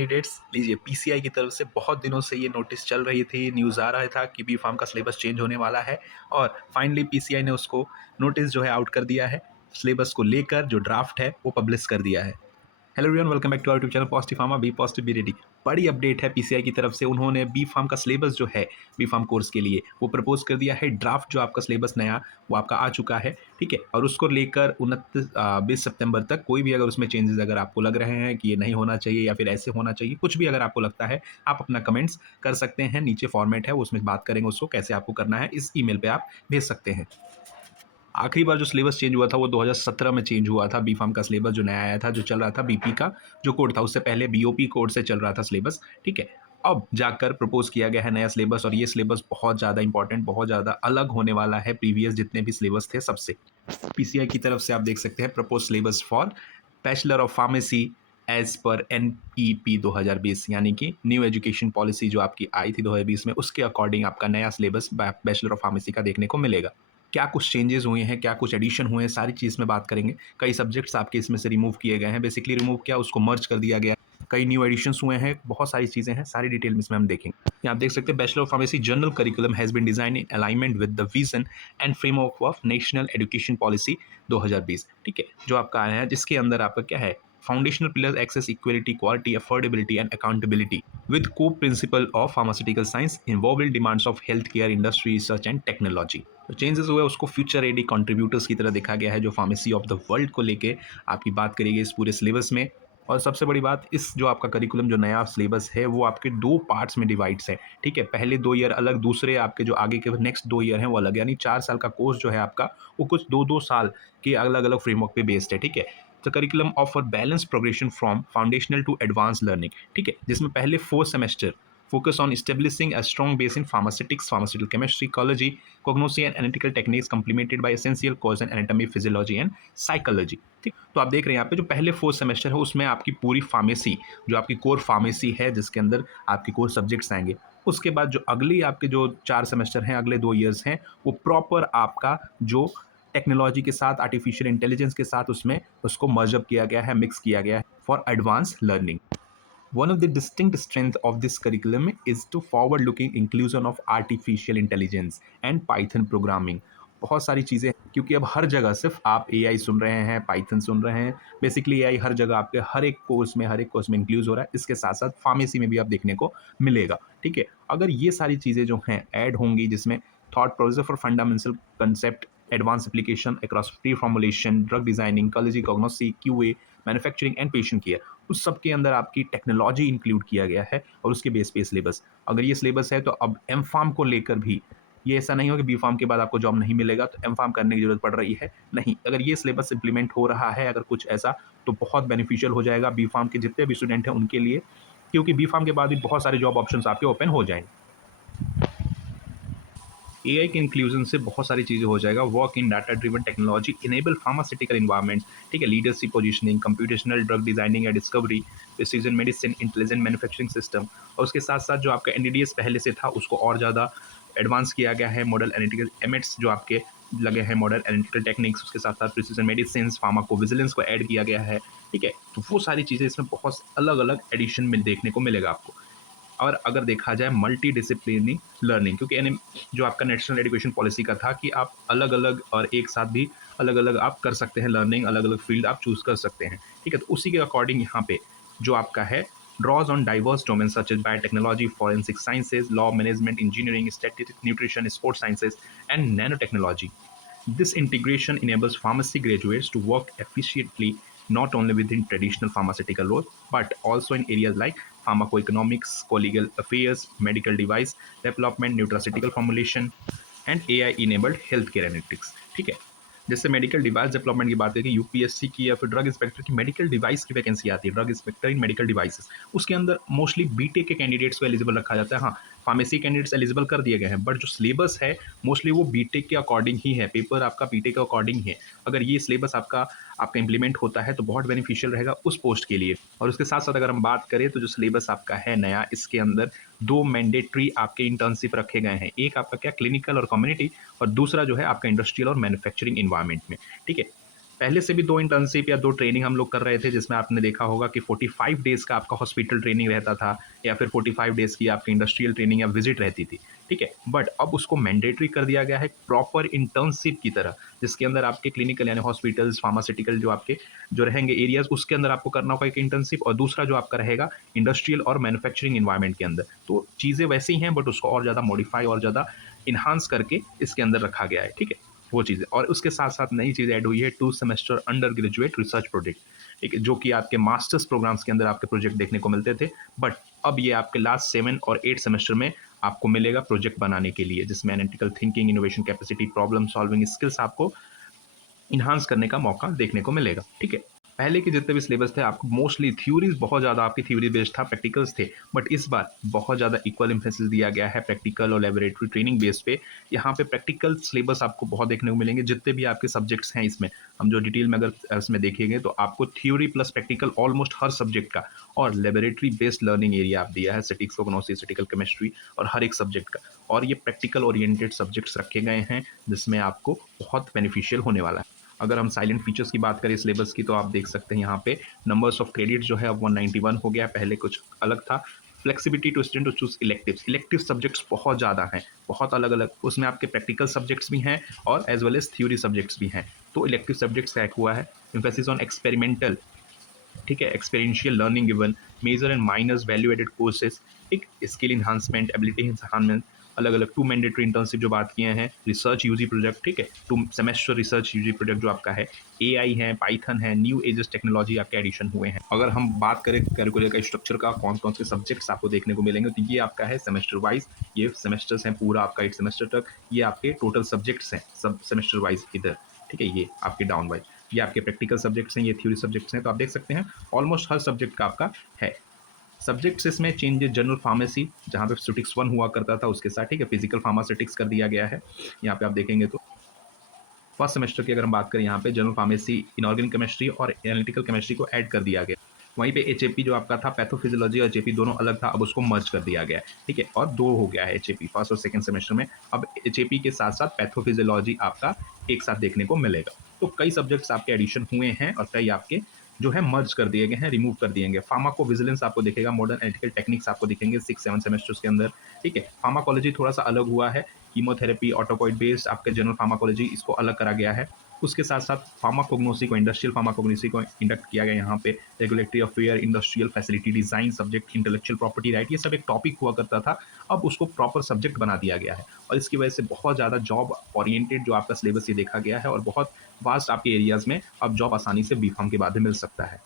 Candidates लीजिए PCI की तरफ से बहुत दिनों से ये नोटिस चल रही थी, न्यूज़ आ रहा था कि बी फार्म का सिलेबस चेंज होने वाला है और फाइनली पीसीआई ने उसको नोटिस जो है आउट कर दिया है। सिलेबस को लेकर जो ड्राफ्ट है वो पब्लिश कर दिया है। Hello everyone, welcome back to our YouTube channel positive pharma, be positive be ready. बड़ी अपडेट है पीसीआई की तरफ से, उन्होंने बी फार्म का सिलेबस जो है बी फार्म कोर्स के लिए वो प्रपोज कर दिया है। ड्राफ्ट जो आपका सिलेबस नया वो आपका आ चुका है, ठीक है। और उसको लेकर 20 सितंबर तक कोई भी अगर उसमें चेंजेस अगर आपको लग रहे हैं कि ये नहीं होना चाहिए या फिर ऐसे होना चाहिए, कुछ भी अगर आपको लगता है, आप अपना कमेंट्स कर सकते हैं। नीचे फॉर्मेट है, उसमें बात करेंगे उसको कैसे आपको करना है, इस ईमेल पे आप भेज सकते हैं। आखिरी बार जो सिलेबस चेंज हुआ था वो 2017 में चेंज हुआ था। बी फार्म का सिलेबस जो नया आया था, जो चल रहा था बीपी का जो कोड था, उससे पहले बीओपी कोड से चल रहा था सिलेबस, ठीक है। अब जाकर प्रपोज किया गया है नया सिलेबस और ये सिलेबस बहुत ज़्यादा इंपॉर्टेंट, बहुत ज़्यादा अलग होने वाला है प्रीवियस जितने भी सिलेबस थे सबसे। पीसीआई की तरफ से आप देख सकते हैं propose syllabus for bachelor of pharmacy as per NEP 2020, यानी कि न्यू एजुकेशन पॉलिसी जो आपकी आई थी 2020 में, उसके अकॉर्डिंग आपका नया सिलेबस बैचलर ऑफ फार्मेसी का देखने को मिलेगा। क्या कुछ चेंजेस हुए हैं, क्या कुछ एडिशन हुए हैं, सारी चीज़ में बात करेंगे। कई सब्जेक्ट्स आपके इसमें से रिमूव किए गए हैं, बेसिकली रिमूव किया उसको मर्ज कर दिया गया। कई न्यू एडिशंस हुए हैं, बहुत सारी चीज़ें हैं, सारी डिटेल में इसमें हम देखेंगे। यहाँ आप देख सकते हैं bachelor of pharmacy general curriculum has been design in alignment with the vision and framework of national education policy 2020, ठीक है। जो आपका आया है जिसके अंदर आपका क्या है, foundational pillars access equality quality affordability and accountability with co-principle of pharmaceutical science involving demands of healthcare industry research and technology। तो चेंजेस हुए उसको फ्यूचर रेडी कंट्रीब्यूटर्स की तरह देखा गया है, जो फार्मेसी ऑफ द वर्ल्ड को लेके आपकी बात करेगी इस पूरे सिलेबस में। और सबसे बड़ी बात, इस जो आपका करिकुलम जो नया सिलेबस है वो आपके दो पार्ट्स में डिवाइड्स है, ठीक है। पहले 2 ईयर अलग, दूसरे आपके जो आगे के नेक्स्ट 2 ईयर हैं वो अलग, यानी 4 साल का कोर्स जो है आपका वो कुछ 2-2 साल के अलग अलग फ्रेमवर्क पे बेस्ड है, ठीक है। The curriculum offer balance progression from foundational to advance learning, ठीक है, जिसमें पहले 4 semester focus on establishing a strong base in pharmaceutics, pharmaceutical chemistry, ecology, cognosy and analytical techniques complemented by essential course in anatomy, physiology and psychology। ठीक, तो आप देख रहे हैं यहाँ पे जो पहले 4 सेमेस्टर है उसमें आपकी पूरी फार्मेसी, जो आपकी कोर फार्मेसी है जिसके अंदर आपके कोर सब्जेक्ट्स आएंगे। उसके बाद जो अगली आपके जो 4 सेमेस्टर हैं, अगले 2 ईयर्स हैं, वो प्रॉपर आपका जो टेक्नोलॉजी के साथ, आर्टिफिशियल इंटेलिजेंस के साथ उसमें उसको मर्जअप किया गया है, मिक्स किया गया है for advance learning. One of the distinct strengths of this curriculum is to forward-looking inclusion of artificial intelligence and Python programming। बहुत सारी चीज़ें, क्योंकि अब हर जगह सिर्फ आप एआई सुन रहे हैं, पाइथन सुन रहे हैं, बेसिकली एआई हर जगह आपके हर एक कोर्स में इंक्लूज हो रहा है। इसके साथ साथ फार्मेसी में भी आप देखने को मिलेगा, ठीक है। अगर ये सारी चीज़ें जो हैं ऐड होंगी, जिसमें thought process for fundamental concept, advance application across pre formulation, drug designing, कॉलेजी कॉग्नोसी, QA, manufacturing and patient care, उस सब के अंदर आपकी टेक्नोलॉजी इंक्लूड किया गया है और उसके बेस पे सिलेबस। अगर ये सिलेबस है तो अब एम फार्म को लेकर भी ये ऐसा नहीं हो कि बी फार्म के बाद आपको जॉब नहीं मिलेगा तो एम फार्म करने की जरूरत पड़ रही है, नहीं। अगर ये सिलेबस इंप्लीमेंट हो रहा है अगर कुछ ऐसा, तो बहुत बेनिफिशियल हो जाएगा बी फार्म के जितने भी स्टूडेंट हैं उनके लिए, क्योंकि बी फार्म के बाद भी बहुत सारे जॉब ऑप्शंस आपके ओपन हो जाएंगे। एआई के इंक्लूजन से बहुत सारी चीज़ें हो जाएगा। Work in data driven technology enable pharmaceutical environment, ठीक है, leadership positioning, computational drug designing या discovery, precision medicine, intelligent manufacturing system. और उसके साथ साथ जो आपका एनडीडीएस पहले से था उसको और ज़्यादा एडवांस किया गया है। मॉडल एनालिटिकल एमिट्स जो आपके लगे हैं, मॉडल एनालिटिकल टेक्निक्स, उसके साथ साथ प्रिसीजन मेडिसिन, फार्माकोविजिलेंस को ऐड किया गया है, ठीक है। तो वो सारी चीज़ें इसमें बहुत अलग अलग एडिशन में देखने को मिलेगा आपको। और अगर देखा जाए मल्टी डिसिप्लिनरी लर्निंग, क्योंकि जो आपका नेशनल एजुकेशन पॉलिसी का था कि आप अलग अलग और एक साथ भी अलग अलग आप कर सकते हैं लर्निंग, अलग अलग फील्ड आप चूज कर सकते हैं, ठीक है। तो उसी के अकॉर्डिंग यहाँ पे जो आपका है draws on diverse domains such as biotechnology, forensic sciences, law, management, engineering, statistics, nutrition, sports sciences, and nanotechnology। This integration enables pharmacy graduates to work efficiently not only within traditional pharmaceutical roles but also in areas like pharmacoeconomics, co-legal affairs, medical device development, nutraceutical formulation and AI-enabled healthcare analytics, ठीक है। जैसे medical device development की बात करें, UPSC की या फिर drug inspector की मेडिकल डिवाइस की वैकेंसी आती है, ड्रग इंस्पेक्टर इन मेडिकल डिवाइसेस, उसके अंदर मोस्टली बीटेक के कैंडिडेट्स को एलिजिबल रखा जाता है। हाँ, फार्मेसी कैंडिडेट्स एलिजिबल कर दिए गए हैं, बट जो सिलेबस है मोस्टली वो बीटेक के अकॉर्डिंग ही है, पेपर आपका बीटेक के अकॉर्डिंग ही है। अगर ये सिलेबस आपका आपका इंप्लीमेंट होता है तो बहुत बेनिफिशियल रहेगा उस पोस्ट के लिए। और उसके साथ साथ अगर हम बात करें तो जो सिलेबस आपका है नया, इसके अंदर 2 मैंडेटरी आपके इंटर्नशिप रखे गए हैं, एक आपका क्या क्लिनिकल और कम्युनिटी, और दूसरा जो है आपका इंडस्ट्रियल और मैन्युफैक्चरिंग इन्वायरमेंट में, ठीक है। पहले से भी 2 इंटर्नशिप या 2 ट्रेनिंग हम लोग कर रहे थे, जिसमें आपने देखा होगा कि 45 डेज़ का आपका हॉस्पिटल ट्रेनिंग रहता था या फिर 45 डेज़ की आपकी इंडस्ट्रियल ट्रेनिंग या विज़िट रहती थी, ठीक है? बट अब उसको मैंडेटरी कर दिया गया है प्रॉपर इंटर्नशिप की तरह, जिसके अंदर आपके क्लिनिकल यानी हॉस्पिटल्स, फार्मास्यूटिकल जो आपके जो रहेंगे एरियाज़, उसके अंदर आपको करना होगा एक इंटर्नशिप, और दूसरा जो आपका रहेगा इंडस्ट्रियल और मैन्युफैक्चरिंग एनवायरनमेंट के अंदर। तो चीज़ें वैसी ही हैं, बट उसको और ज़्यादा मॉडिफ़ाई और ज़्यादा एनहांस करके इसके अंदर रखा गया है, ठीक है? वो चीज़ें, और उसके साथ-साथ नई चीज़ ऐड हुई है 2 semester under graduate research project, ठीक है? जो कि आपके मास्टर्स प्रोग्राम्स के अंदर आपके प्रोजेक्ट देखने को मिलते थे, बट अब ये आपके लास्ट 7 और 8 सेमेस्टर में आपको मिलेगा प्रोजेक्ट बनाने के लिए, जिसमें analytical thinking, innovation capacity, problem solving skills आपको इन्हांस करने का मौका देखने को मिलेगा, ठीक है? पहले के जितने भी सिलेबस थे आपको मोस्टली थ्योरीज, बहुत ज़्यादा आपकी थ्योरी बेस्ड था, प्रैक्टिकल्स थे, बट इस बार बहुत ज़्यादा इक्वल एम्फेसिस दिया गया है प्रैक्टिकल और लैबोरेटरी ट्रेनिंग बेस पे। यहाँ पे प्रैक्टिकल सिलेबस आपको बहुत देखने को मिलेंगे, जितने भी आपके सब्जेक्ट्स हैं इसमें, हम जो डिटेल में अगर इसमें देखेंगे तो आपको थ्योरी प्लस प्रैक्टिकल ऑलमोस्ट हर सब्जेक्ट का, और लेबोरेटरी बेस्ड लर्निंग एरिया आप दिया है, स्टैटिक्स, फोगनोसिस, स्टैटिकल केमिस्ट्री, और हर एक सब्जेक्ट का, और ये प्रैक्टिकल ओरिएंटेड सब्जेक्ट्स रखे गए हैं, जिसमें आपको बहुत बेनिफिशियल होने वाला है। अगर हम साइलेंट फीचर्स की बात करें सिलेबस की, तो आप देख सकते हैं यहाँ पे नंबर्स ऑफ क्रेडिट जो है अब 191 हो गया है, पहले कुछ अलग था। Flexibility to student to choose electives, elective subjects बहुत ज़्यादा हैं, बहुत अलग अलग, उसमें आपके प्रैक्टिकल सब्जेक्ट्स भी हैं और as well as theory subjects भी हैं। तो इलेक्टिव सब्जेक्ट्स का एक हुआ है एम्फेसिस ऑन एक्सपेरिमेंटल, ठीक है, experiential learning given, major and minus value added courses, ठीक, स्किल इन्हांसमेंट, एबिलिटी इन्हांसमेंट, अलग अलग 2 मैंडेटरी इंटर्नशिप जो बात किए हैं, रिसर्च यूजी प्रोजेक्ट, ठीक है, 2 सेमेस्टर रिसर्च यूजी प्रोजेक्ट जो आपका है, एआई है, पाइथन है, न्यू एजेस टेक्नोलॉजी आपके एडिशन हुए हैं। अगर हम बात करें करिकुलर का स्ट्रक्चर का, कौन कौन से सब्जेक्ट्स आपको देखने को मिलेंगे, तो ये आपका है सेमेस्टर वाइज, ये सेमेस्टर्स हैं पूरा आपका 8 सेमेस्टर तक, ये आपके टोटल सब्जेक्ट्स हैं सब सेमेस्टर वाइज इधर, ठीक है, ये आपके डाउन वाइज, ये आपके प्रैक्टिकल सब्जेक्ट्स हैं, ये थ्योरी सब्जेक्ट्स हैं, तो आप देख सकते हैं ऑलमोस्ट हर सब्जेक्ट का आपका है। सब्जेक्ट्स इसमें चेंजेस, जनरल फार्मेसी जहाँ पे स्टैटिक्स 1 हुआ करता था उसके साथ, ठीक है, फिजिकल फार्मास्यूटिक्स कर दिया गया है। यहाँ पे आप देखेंगे तो फर्स्ट सेमेस्टर की अगर हम बात करें, यहाँ पे जनरल फार्मेसी, इनऑर्गेनिक केमिस्ट्री और एनालिटिकल केमिस्ट्री को ऐड कर दिया गया। वहीं पे एचएपी जो आपका था, पैथोफिजियोलॉजी और एचएपी दोनों अलग था, अब उसको मर्ज कर दिया गया है, ठीक है, और 2 हो गया है एचएपी फर्स्ट और सेकंड सेमेस्टर में। अब एचएपी के साथ साथ पैथोफिजियोलॉजी आपका एक साथ देखने को मिलेगा। तो कई सब्जेक्ट्स आपके एडिशन हुए हैं और कई आपके जो है मर्ज कर दिए गए हैं, रिमूव कर दिए गए। फार्माकोविजिलेंस आपको दिखेगा, मॉडर्न एनालिटिकल टेक्निक्स आपको दिखेंगे 6-7 सेमेस्टर्स के अंदर, ठीक है। फार्माकोलॉजी थोड़ा सा अलग हुआ है, कीमोथेरेपी, ऑटोपॉइड बेस्ड आपके जनरल फार्माकोलॉजी, इसको अलग करा गया है। उसके साथ साथ फार्माकोग्नोसी को, इंडस्ट्रियल फार्माकोग्नोसी को इंडक्ट किया गया यहाँ पे। Regulatory affair, industrial facility design subject, intellectual property right, ये सब एक टॉपिक हुआ करता था, अब उसको प्रॉपर सब्जेक्ट बना दिया गया है, और इसकी वजह से बहुत ज़्यादा जॉब ओरिएंटेड जो आपका सिलेबस ये देखा गया है, और बहुत वास्ट आपके एरियाज में अब जॉब आसानी से बीफार्म के बाद में मिल सकता है।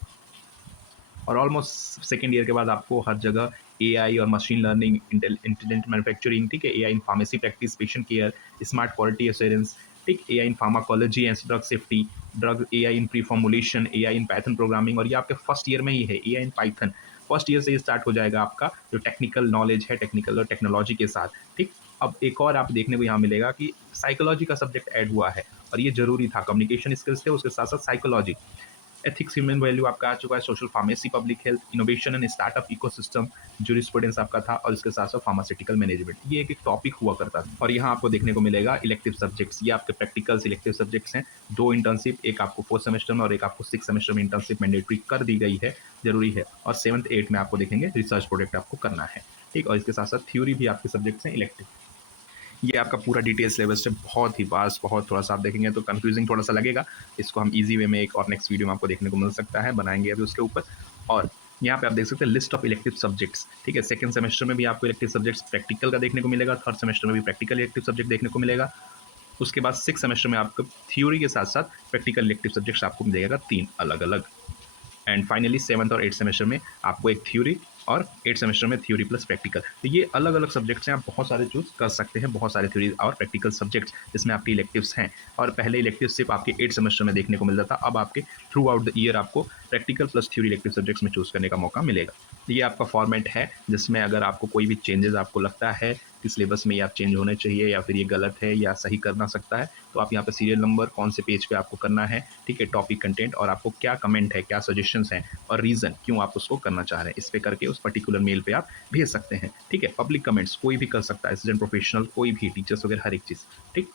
और ऑलमोस्ट सेकेंड ईयर के बाद आपको हर जगह एआई और मशीन लर्निंग, इंटेलिजेंट मैन्युफैक्चरिंग, ठीक है, AI in pharmacy practice, patient care, smart quality assurance, ठीक, AI in pharmacology and drug safety, drug AI in pre formulation, AI in Python programming, और ये आपके फर्स्ट ईयर में ही है AI in Python. First year से ही start हो जाएगा आपका जो टेक्निकल नॉलेज है, टेक्निकल और टेक्नोलॉजी के साथ, ठीक। अब एक और आप देखने को यहाँ मिलेगा कि साइकोलॉजी का सब्जेक्ट ऐड हुआ है, और ये जरूरी था, कम्युनिकेशन स्किल्स थे, उसके साथ साथ साइकोलॉजी, एथिक्स, ह्यूमन वैल्यू आपका आ चुका है, social pharmacy, public health, innovation and startup ecosystem, jurisprudence आपका था, और इसके साथ साथ फार्मास्यूटिकल मैनेजमेंट, ये एक टॉपिक हुआ करता था। और यहाँ आपको देखने को मिलेगा इलेक्टिव सब्जेक्ट्स, ये आपके प्रैक्टिकल इलेक्टिव सब्जेक्ट्स हैं, 2 इंटर्नशिप, एक आपको 4th सेमेस्टर में और एक आपको 6th सेमेस्टर में इंटर्नशिप मैंडेटरी कर दी गई है, जरूरी है, और 7th 8th में आपको देखेंगे रिसर्च प्रोजेक्ट आपको करना है, ठीक, और इसके साथ साथ थ्योरी भी आपके सब्जेक्ट्स हैं इलेक्टिव। ये आपका पूरा डिटेल सिलेबस है, बहुत ही वास्ट, बहुत थोड़ा सा आप देखेंगे तो कंफ्यूजिंग थोड़ा सा लगेगा, इसको हम इजी वे में एक और नेक्स्ट वीडियो में आपको देखने को मिल सकता है, बनाएंगे अभी उसके ऊपर। और यहाँ पे आप देख सकते हैं लिस्ट ऑफ इलेक्टिव सब्जेक्ट्स, ठीक है, सेकंड सेमेस्टर में भी आपको इलेक्टिव सब्जेक्ट्स प्रैक्टिकल का देखने को मिलेगा, थर्ड सेमेस्टर में भी प्रैक्टिकल इलेक्टिव सब्जेक्ट देखने को मिलेगा, उसके बाद 6 सेमेस्टर में आपको थ्योरी के साथ साथ प्रैक्टिकल इलेक्टिव सब्जेक्ट्स आपको मिलेगा 3 अलग अलग, एंड फाइनली 7th और 8th सेमेस्टर में आपको एक थ्योरी, और 8th सेमेस्टर में थ्योरी प्लस प्रैक्टिकल। तो ये अलग अलग सब्जेक्ट्स हैं, आप बहुत सारे चूज कर सकते हैं, बहुत सारे थ्योरी और प्रैक्टिकल सब्जेक्ट्स जिसमें आपके इलेक्टिव्स हैं। और पहले इलेक्टिव सिर्फ आपके 8th सेमेस्टर में देखने को मिलता था, अब आपके थ्रू आउट द ईयर आपको practical plus theory elective subjects में चूज करने का मौका मिलेगा। तो ये आपका फॉर्मेट है, जिसमें अगर आपको कोई भी चेंजेस आपको लगता है कि सिलेबस में ये आप चेंज होने चाहिए, या फिर ये गलत है या सही करना सकता है, तो आप यहाँ पे सीरियल नंबर, कौन से पेज पे आपको करना है, ठीक है, टॉपिक कंटेंट, और आपको क्या कमेंट है, क्या सजेशंस हैं, और रीज़न क्यों आप उसको करना चाह रहे हैं, इस पे करके उस पर्टिकुलर मेल पे आप भेज सकते हैं, ठीक है। पब्लिक कमेंट्स कोई भी कर सकता है, स्टूडेंट, प्रोफेशनल, कोई भी, टीचर्स वगैरह, हर एक चीज़, ठीक।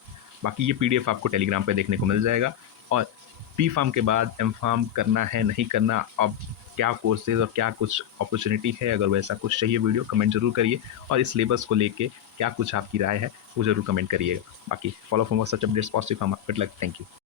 बाकी ये पीडीएफ आपको टेलीग्राम पे देखने को मिल जाएगा, और बी फार्म के बाद एम फार्म करना है नहीं करना, अब क्या कोर्सेज और क्या कुछ अपॉर्चुनिटी है, अगर वैसा कुछ चाहिए वीडियो कमेंट जरूर करिए, और इस सिलेबस को लेके क्या कुछ आपकी राय है वो जरूर कमेंट करिएगा। बाकी follow for more such updates, positive pharma, good luck, thank you.